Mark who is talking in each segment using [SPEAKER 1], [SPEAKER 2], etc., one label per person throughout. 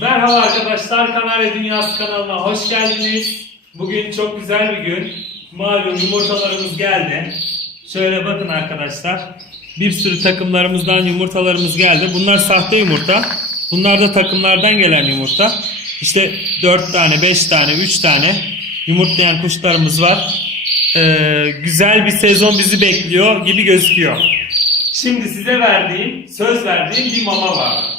[SPEAKER 1] Merhaba arkadaşlar, Kanarya Dünyası kanalına hoş geldiniz. Bugün çok güzel bir gün. Malum yumurtalarımız geldi. Şöyle bakın arkadaşlar. Bir sürü takımlarımızdan yumurtalarımız geldi. Bunlar sahte yumurta. Bunlar da takımlardan gelen yumurta. İşte 4 tane, 5 tane, 3 tane yumurtlayan kuşlarımız var. Ee, güzel bir sezon bizi bekliyor gibi gözüküyor. Şimdi size verdiğim, söz verdiğim bir mama var.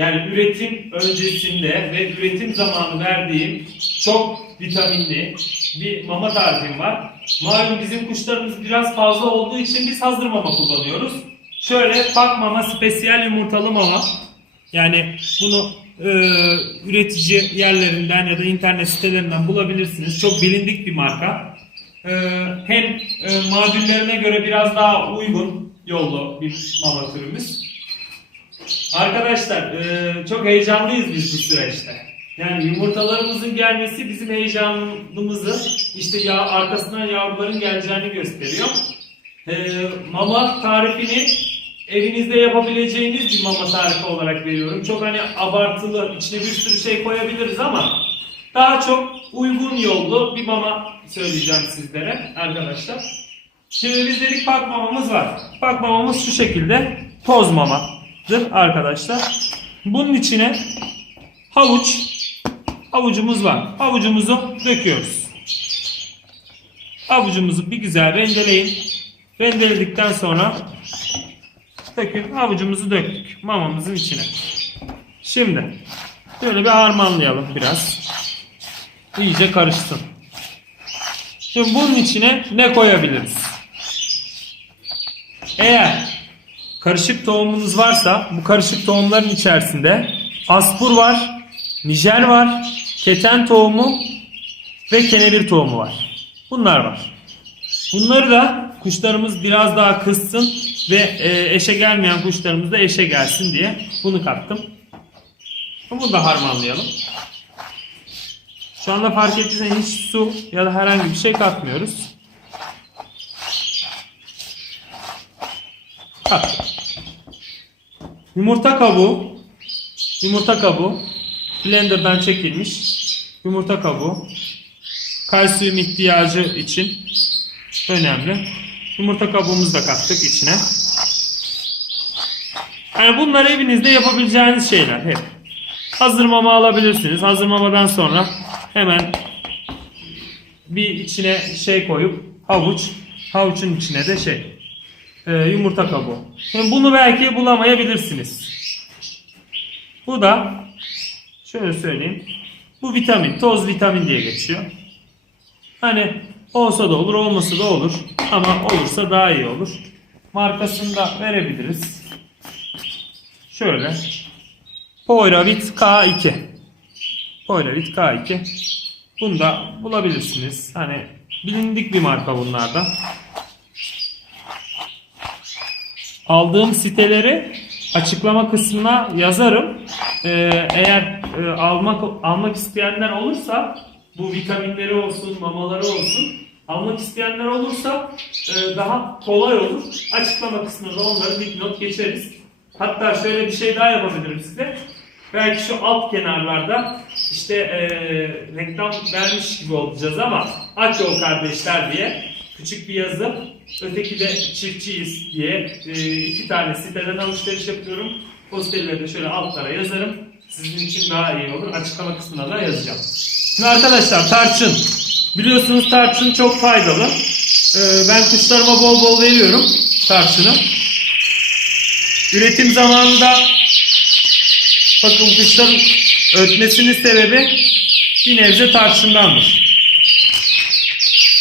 [SPEAKER 1] Yani üretim öncesinde ve üretim zamanı verdiğim çok vitaminli bir mama tarifim var. Malum bizim kuşlarımız biraz fazla olduğu için biz hazır mama kullanıyoruz. Şöyle pak mama spesiyel yumurtalı mama. Yani bunu e, üretici yerlerinden ya da internet sitelerinden bulabilirsiniz. Çok bilindik bir marka. E, hem e, madüllerine göre biraz daha uygun yollu bir mama türümüz. Arkadaşlar e, çok heyecanlıyız biz bu süreçte. Yani yumurtalarımızın gelmesi bizim heyecanımızı işte ya arkasından yavruların geleceğini gösteriyor. E, mama tarifini evinizde yapabileceğiniz bir mama tarifi olarak veriyorum. Çok hani abartılı içine bir sürü şey koyabiliriz ama daha çok uygun yollu bir mama söyleyeceğim sizlere arkadaşlar. Şimdi biz dedik pak mamamız var. Pak mamamız şu şekilde toz mamadır arkadaşlar. Bunun içine havuç havucumuz var. Havucumuzu döküyoruz. Havucumuzu bir güzel rendeleyin. Rendeledikten sonra dökün. Havucumuzu döktük mamamızın içine. Şimdi böyle bir harmanlayalım biraz. İyice karışsın. Şimdi bunun içine ne koyabiliriz? Eğer karışık tohumunuz varsa bu karışık tohumların içerisinde aspur var, nijer var, keten tohumu ve kenevir tohumu var. Bunlar var. Bunları da kuşlarımız biraz daha kızsın ve e, eşe gelmeyen kuşlarımız da eşe gelsin diye bunu kattım. Bunu da harmanlayalım. Şu anda fark ettiyseniz hiç su ya da herhangi bir şey katmıyoruz. Kattık. Yumurta kabuğu, yumurta kabuğu, blenderdan çekilmiş yumurta kabuğu, kalsiyum ihtiyacı için önemli. Yumurta kabuğumuzu da kattık içine. Yani bunlar evinizde yapabileceğiniz şeyler hep. Hazır mama alabilirsiniz. Hazır mamadan sonra hemen bir içine şey koyup havuç, havuçun içine de şey e, yumurta kabuğu. Şimdi bunu belki bulamayabilirsiniz. Bu da şöyle söyleyeyim. Bu vitamin, toz vitamin diye geçiyor. Hani olsa da olur, olmasa da olur. Ama olursa daha iyi olur. Markasını da verebiliriz. Şöyle. Poiravit K2. Poiravit K2. Bunu da bulabilirsiniz. Hani bilindik bir marka bunlarda. Aldığım siteleri açıklama kısmına yazarım. Ee, eğer e, almak almak isteyenler olursa bu vitaminleri olsun, mamaları olsun almak isteyenler olursa e, daha kolay olur. Açıklama kısmına onları bir not geçeriz. Hatta şöyle bir şey daha yapabilirim size. Belki şu alt kenarlarda işte e, reklam vermiş gibi olacağız ama aç ol kardeşler diye küçük bir yazı. Öteki de çiftçiyiz diye e, iki tane siteden alışveriş yapıyorum. O siteleri de şöyle altlara yazarım. Sizin için daha iyi olur. Açıklama kısmına da yazacağım. Şimdi arkadaşlar tarçın. Biliyorsunuz tarçın çok faydalı. E, ben kuşlarıma bol bol veriyorum tarçını. Üretim zamanında bakın kuşların ötmesinin sebebi bir nebze tarçındandır.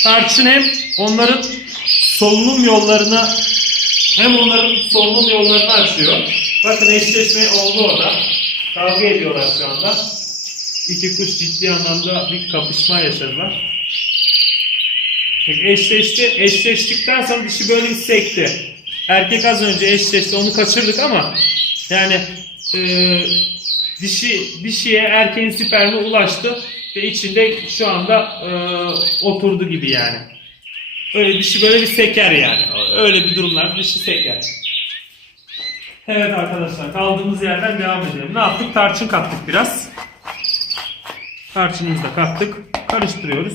[SPEAKER 1] Tarçın hem onların solunum yollarını hem onların solunum yollarını açıyor. Bakın eşleşme oldu orada. Kavga ediyorlar şu anda. İki kuş ciddi anlamda bir kapışma yaşadılar. Peki eşleşti. Eşleştikten sonra dişi böyle bir sekti. Erkek az önce eşleşti. Onu kaçırdık ama yani e, dişi dişiye erkeğin spermi ulaştı ve içinde şu anda e, oturdu gibi yani. Öyle dişi böyle bir seker yani. Öyle bir durumlar dişi seker. Evet arkadaşlar kaldığımız yerden devam edelim. Ne yaptık? Tarçın kattık biraz. Tarçınımızı da kattık. Karıştırıyoruz.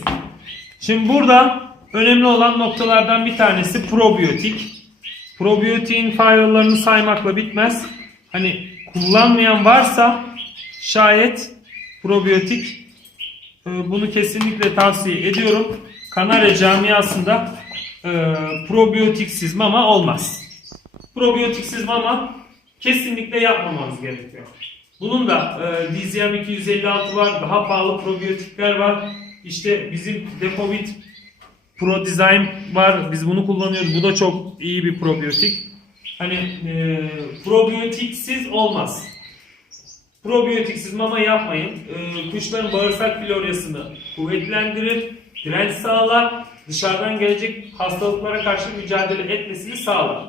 [SPEAKER 1] Şimdi burada önemli olan noktalardan bir tanesi probiyotik. Probiyotiğin faydalarını saymakla bitmez. Hani kullanmayan varsa şayet probiyotik bunu kesinlikle tavsiye ediyorum. Kanarya camiasında e, probiyotiksiz mama olmaz. Probiyotiksiz mama kesinlikle yapmamamız gerekiyor. Bunun da e, DZM 256 var, daha pahalı probiyotikler var. İşte bizim Depovit Pro Design var. Biz bunu kullanıyoruz. Bu da çok iyi bir probiyotik. Hani e, probiyotiksiz olmaz. Probiyotiksiz mama yapmayın. E, kuşların bağırsak floryasını kuvvetlendirir, direnç sağlar, dışarıdan gelecek hastalıklara karşı mücadele etmesini sağlar.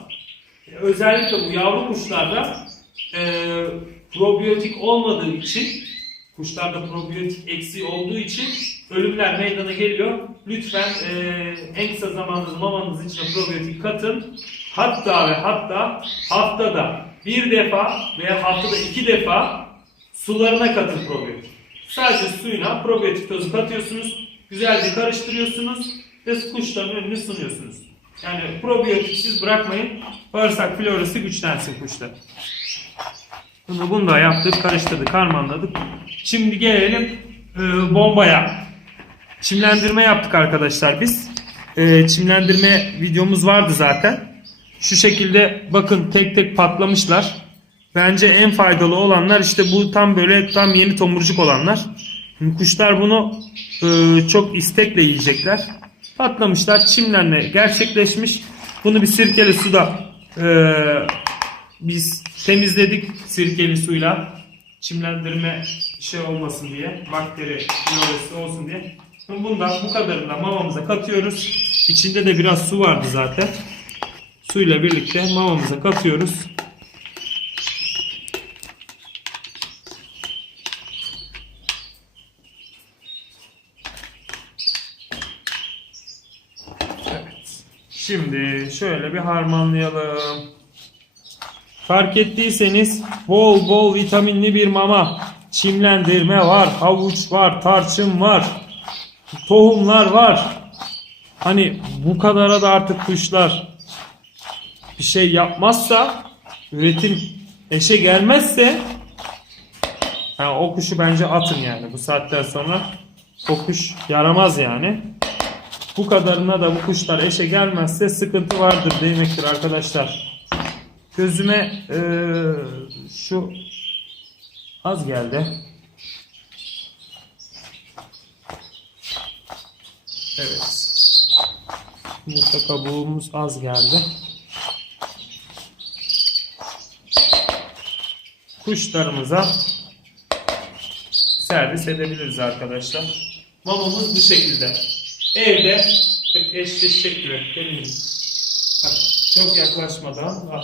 [SPEAKER 1] E, özellikle bu yavru kuşlarda e, probiyotik olmadığı için kuşlarda probiyotik eksiği olduğu için ölümler meydana geliyor. Lütfen e, en kısa zamanda mamanız içine probiyotik katın. Hatta ve hatta haftada bir defa veya haftada iki defa sularına katın probiyotik. Sadece suyuna probiyotik tozu katıyorsunuz. Güzelce karıştırıyorsunuz ve kuşların önüne sunuyorsunuz. Yani probiyotiksiz bırakmayın. Bağırsak florası güçlensin kuşlar. Bunu, bunu da yaptık, karıştırdık, harmanladık. Şimdi gelelim e, bombaya. Çimlendirme yaptık arkadaşlar biz. E, çimlendirme videomuz vardı zaten. Şu şekilde bakın tek tek patlamışlar. Bence en faydalı olanlar işte bu tam böyle tam yeni tomurcuk olanlar. Kuşlar bunu e, çok istekle yiyecekler. Patlamışlar, çimlenme gerçekleşmiş. Bunu bir sirkeli suda e, biz temizledik sirkeli suyla. Çimlendirme şey olmasın diye, bakteri florası olsun diye. Şimdi bundan bu kadarını da mamamıza katıyoruz. İçinde de biraz su vardı zaten. Suyla birlikte mamamıza katıyoruz. Evet. Şimdi şöyle bir harmanlayalım. Fark ettiyseniz bol bol vitaminli bir mama. Çimlendirme var, havuç var, tarçın var, tohumlar var. Hani bu kadara da artık kuşlar bir şey yapmazsa, üretim eşe gelmezse ha, o kuşu bence atın yani bu saatten sonra o kuş yaramaz yani. Bu kadarına da bu kuşlar eşe gelmezse sıkıntı vardır demektir arkadaşlar. Gözüme eee, şu az geldi. Evet. Yumurta kabuğumuz az geldi. Kuşlarımıza servis edebiliriz arkadaşlar. Mamamız bu şekilde. Evde eşleşecek gibi. Gelin. Bak, çok yaklaşmadan bak.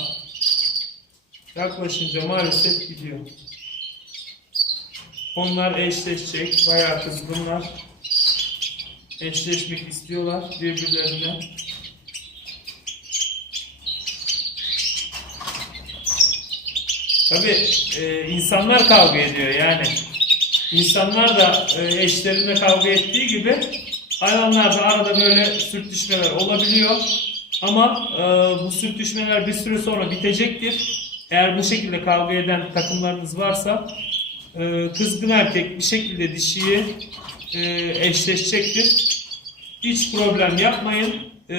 [SPEAKER 1] Yaklaşınca maalesef gidiyor. Onlar eşleşecek. Bayağı kızgınlar. Eşleşmek istiyorlar birbirlerine. Tabii e, insanlar kavga ediyor yani. İnsanlar da e, eşlerine kavga ettiği gibi hayvanlarda arada böyle sürtüşmeler olabiliyor. Ama e, bu sürtüşmeler bir süre sonra bitecektir. Eğer bu şekilde kavga eden takımlarınız varsa e, kızgın erkek bir şekilde dişiyi e, eşleşecektir. Hiç problem yapmayın. E,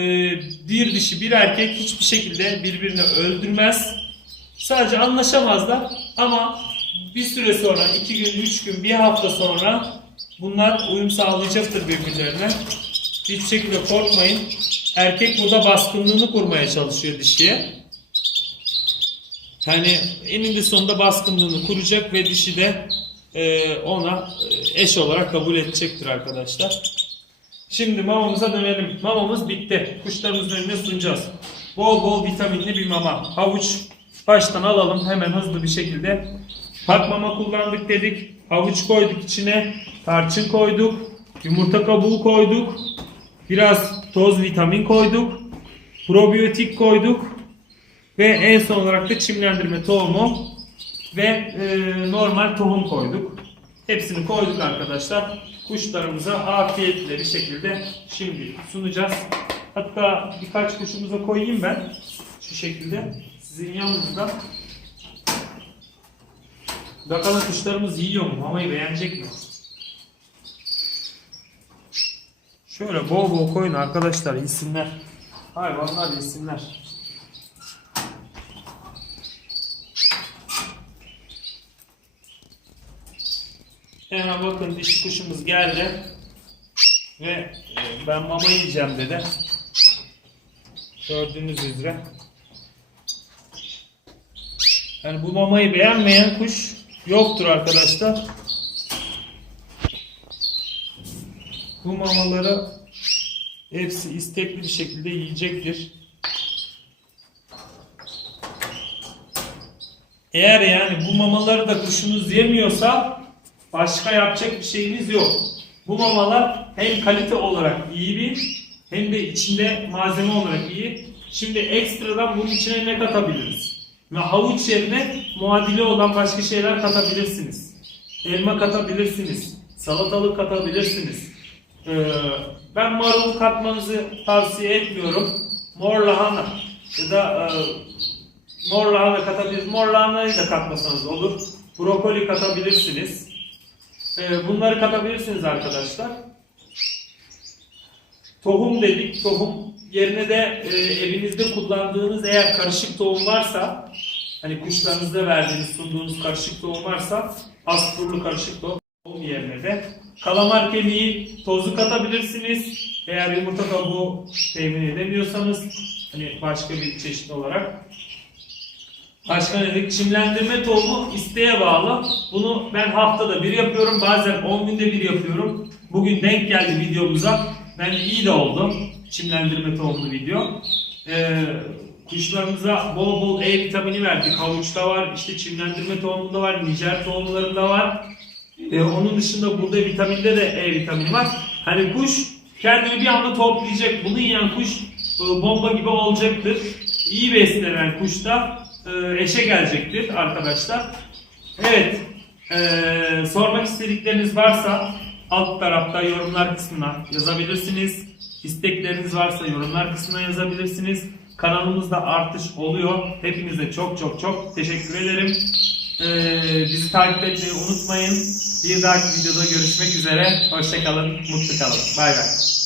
[SPEAKER 1] bir dişi bir erkek hiçbir şekilde birbirini öldürmez. Sadece anlaşamazlar ama bir süre sonra, iki gün, üç gün, bir hafta sonra bunlar uyum sağlayacaktır birbirlerine. Hiçbir şekilde korkmayın. Erkek burada baskınlığını kurmaya çalışıyor dişiye. Yani eninde sonunda baskınlığını kuracak ve dişi de e, ona e, eş olarak kabul edecektir arkadaşlar. Şimdi mamamıza dönelim. Mamamız bitti. Kuşlarımızın önüne sunacağız. Bol bol vitaminli bir mama. Havuç baştan alalım hemen hızlı bir şekilde. Pak mama kullandık dedik. Havuç koyduk içine. Tarçın koyduk. Yumurta kabuğu koyduk. Biraz toz vitamin koyduk. Probiyotik koyduk. Ve en son olarak da çimlendirme tohumu ve e, normal tohum koyduk. Hepsini koyduk arkadaşlar. Kuşlarımıza afiyetle bir şekilde şimdi sunacağız. Hatta birkaç kuşumuza koyayım ben. Şu şekilde sizin yanınızda. Bakalım kuşlarımız yiyor mu? Mamayı beğenecek mi? Şöyle bol bol koyun arkadaşlar yesinler. Hayvanlar yesinler. Hemen bakın dişi kuşumuz geldi. Ve e, ben mama yiyeceğim dedi. Gördüğünüz üzere. Yani bu mamayı beğenmeyen kuş yoktur arkadaşlar. Bu mamaları hepsi istekli bir şekilde yiyecektir. Eğer yani bu mamaları da kuşunuz yemiyorsa başka yapacak bir şeyiniz yok. Bu mamalar hem kalite olarak iyi bir hem de içinde malzeme olarak iyi. Şimdi ekstradan bunun içine ne katabiliriz? Ve havuç yerine muadili olan başka şeyler katabilirsiniz. Elma katabilirsiniz. Salatalık katabilirsiniz. Ee, ben marul katmanızı tavsiye etmiyorum. Mor lahana ya da e, mor lahana katabilirsiniz. Mor lahanayı da katmasanız olur. Brokoli katabilirsiniz. Ee, bunları katabilirsiniz arkadaşlar. Tohum dedik. Tohum yerine de e, evinizde kullandığınız eğer karışık tohum varsa hani kuşlarınızda verdiğiniz sunduğunuz karışık tohum varsa asturlu karışık tohum yerine de kalamar kemiği tozu katabilirsiniz. Eğer yumurta kabuğu temin edemiyorsanız hani başka bir çeşit olarak Başka ne dedik? Çimlendirme tohumu isteğe bağlı. Bunu ben haftada bir yapıyorum. Bazen 10 günde bir yapıyorum. Bugün denk geldi videomuza. Bence iyi de oldu. Çimlendirme tohumlu video. Ee, kuşlarımıza bol bol E vitamini verdik. Havuçta var, işte çimlendirme tohumunda var, nijer tohumlarında var. Ee, onun dışında burada vitaminde de E vitamini var. Hani kuş kendini bir anda toplayacak. Bunu yiyen kuş e, bomba gibi olacaktır. İyi beslenen kuş da e, eşe gelecektir arkadaşlar. Evet. e, sormak istedikleriniz varsa alt tarafta yorumlar kısmına yazabilirsiniz. İstekleriniz varsa yorumlar kısmına yazabilirsiniz. Kanalımızda artış oluyor. Hepinize çok çok çok teşekkür ederim. E, bizi takip etmeyi unutmayın. Bir dahaki videoda görüşmek üzere. Hoşçakalın, mutlu kalın. Bay bay.